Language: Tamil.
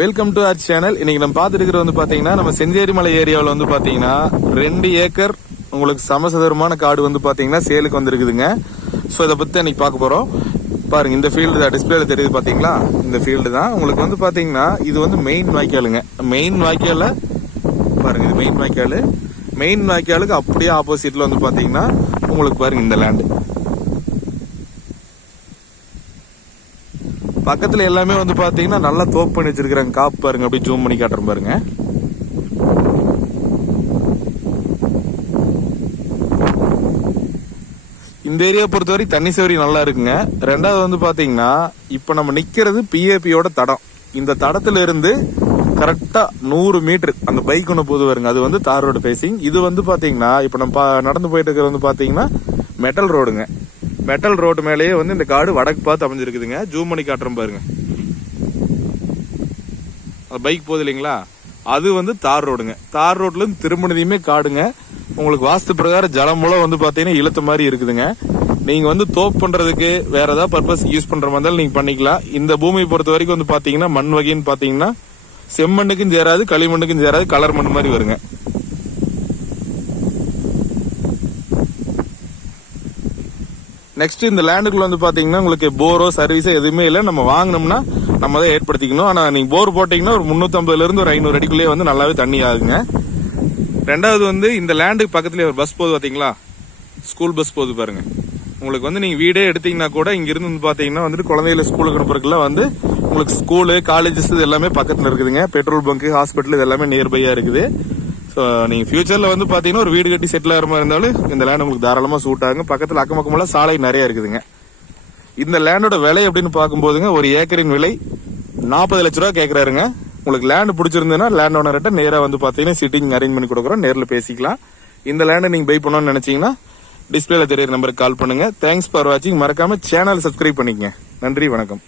வெல்கம் டு அவர் சேனல் இன்னைக்கு நம்ம பார்த்துட்டு இருக்கிறது வந்து பாத்தீங்கன்னா நம்ம செஞ்சேரி மலை ஏரியாவில் வந்து பாத்தீங்கன்னா ரெண்டு ஏக்கர் உங்களுக்கு சமசதுரமான காடு வந்து பாத்தீங்கன்னா சேலுக்கு வந்திருக்குதுங்க. ஸோ இதை பத்தி இன்னைக்கு பார்க்க போறோம். பாருங்க இந்த ஃபீல்டு தான் டிஸ்பிளேல தெரியுது பாத்தீங்களா இந்த ஃபீல்டு தான். உங்களுக்கு வந்து பாத்தீங்கன்னா இது வந்து மெயின் வாய்க்காலுங்க. மெயின் வாய்க்கால பாருங்க இது மெயின் வாய்க்கால். மெயின் வாய்க்காலுக்கு அப்படியே ஆப்போசிட்ல வந்து பாத்தீங்கன்னா உங்களுக்கு பாருங்க இந்த லேண்டு பக்கத்தில் எல்லாமே வந்து பார்த்தீங்கன்னா நல்லா தோப்பு பண்ணி வச்சிருக்கிறாங்க. காப்பு பாருங்க அப்படியே ஜூம் பண்ணி காட்டுறேன் பாருங்க. இந்த ஏரியா பொறுத்தவரை தண்ணி சௌரி நல்லா இருக்குங்க. ரெண்டாவது வந்து பார்த்தீங்கன்னா இப்போ நம்ம நிற்கிறது பிஏபியோட தடம். இந்த தடத்துல இருந்து கரெக்டாக நூறு மீட்ரு அந்த பைக் ஒன்று போது வருங்க அது வந்து தார் ரோடு ஃபேஸிங் இது வந்து பார்த்தீங்கன்னா இப்போ நம்ம நடந்து போயிட்டு இருக்கிறது வந்து பார்த்தீங்கன்னா மெட்டல் ரோடுங்க மெட்டல் ரோடு மேலேயே வந்து இந்த காடு வடக்கு பார்த்து அமைஞ்சிருக்குதுங்க. ஜூம் பண்ணி காட்டுறோம் பாருங்க. பைக் போகுது இல்லைங்களா? அது வந்து தார் ரோடுங்க தார் ரோட்ல இருந்து திரும்பினதையுமே காடுங்க. உங்களுக்கு வாஸ்து பிரகாரம் ஜலம் மூலம் வந்து பாத்தீங்கன்னா இழுத்த மாதிரி இருக்குதுங்க. நீங்க வந்து தோப் பண்றதுக்கு வேற ஏதாவது பர்பஸ் யூஸ் பண்ற மாதிரி இருந்தாலும் நீங்க பண்ணிக்கலாம். இந்த பூமியை பொறுத்த வரைக்கும் வந்து பாத்தீங்கன்னா மண் வகைன்னு பாத்தீங்கன்னா செம்மண்ணுக்கும் சேராது களிமண்ணுக்கும் சேராது கலர் மண் மாதிரி வருங்க. நெக்ஸ்ட் இந்த லேண்டுக்குள்ள வந்து பாத்தீங்கன்னா உங்களுக்கு போரோ சர்வீஸோ எதுவுமே இல்லை. நம்ம வாங்கினோம்னா நம்ம தான் ஏற்படுத்திக்கணும். ஆனா நீங்க போர் போட்டீங்கன்னா ஒரு 350 இருந்து ஒரு ஐநூறு அடிக்குள்ளேயே வந்து நல்லாவே தண்ணி ஆகுங்க. ரெண்டாவது வந்து இந்த லேண்டுக்கு பக்கத்துலேயே ஒரு பஸ் போகுது பாத்தீங்களா? ஸ்கூல் பஸ் போகுது பாருங்க. உங்களுக்கு வந்து நீங்க வீடே எடுத்தீங்கன்னா கூட இங்க இருந்து வந்து பாத்தீங்கன்னா வந்துட்டு குழந்தைகளை ஸ்கூலுக்கு அனுப்புறதுக்குலாம் வந்து உங்களுக்கு ஸ்கூலு காலேஜஸ் இது எல்லாமே பக்கத்துல இருக்குதுங்க. பெட்ரோல் பங்க் ஹாஸ்பிட்டல் இது எல்லாமே நியர்பையா இருக்குது. ஸோ நீங்கள் ஃபியூச்சரில் வந்து பார்த்தீங்கன்னா ஒரு வீடு கட்டி செட்டில் ஆகிற மாதிரி இருந்தாலும் இந்த லேண்ட் உங்களுக்கு தாராளமாக சூட் ஆகும் பக்கத்தில் அக்கம் பக்கமெல்லாம் சாலை நிறைய இருக்குதுங்க. இந்த லேண்டோட விலை அப்படின்னு பார்க்கும்போதுங்க ஒரு ஏக்கரின் விலை நாற்பது லட்ச ரூபா கேட்கறாருங்க உங்களுக்கு லேண்ட் பிடிச்சிருந்ததுன்னா லேண்ட் ஓனர்கிட்ட நேராக வந்து பார்த்தீங்கன்னா சிட்டிங் அரேஞ்ச் பண்ணி கொடுக்குறோம். நேரில் பேசிக்கலாம். இந்த லேண்டை நீங்கள் பை பண்ணணும்னு நினச்சிங்கன்னா டிஸ்பிளேல தெரியுற நம்பருக்கு கால் பண்ணுங்க. தேங்க்ஸ் ஃபார் வாட்சிங் மறக்காமல் சேனல் சப்ஸ்கிரைப் பண்ணிக்கங்க. நன்றி வணக்கம்.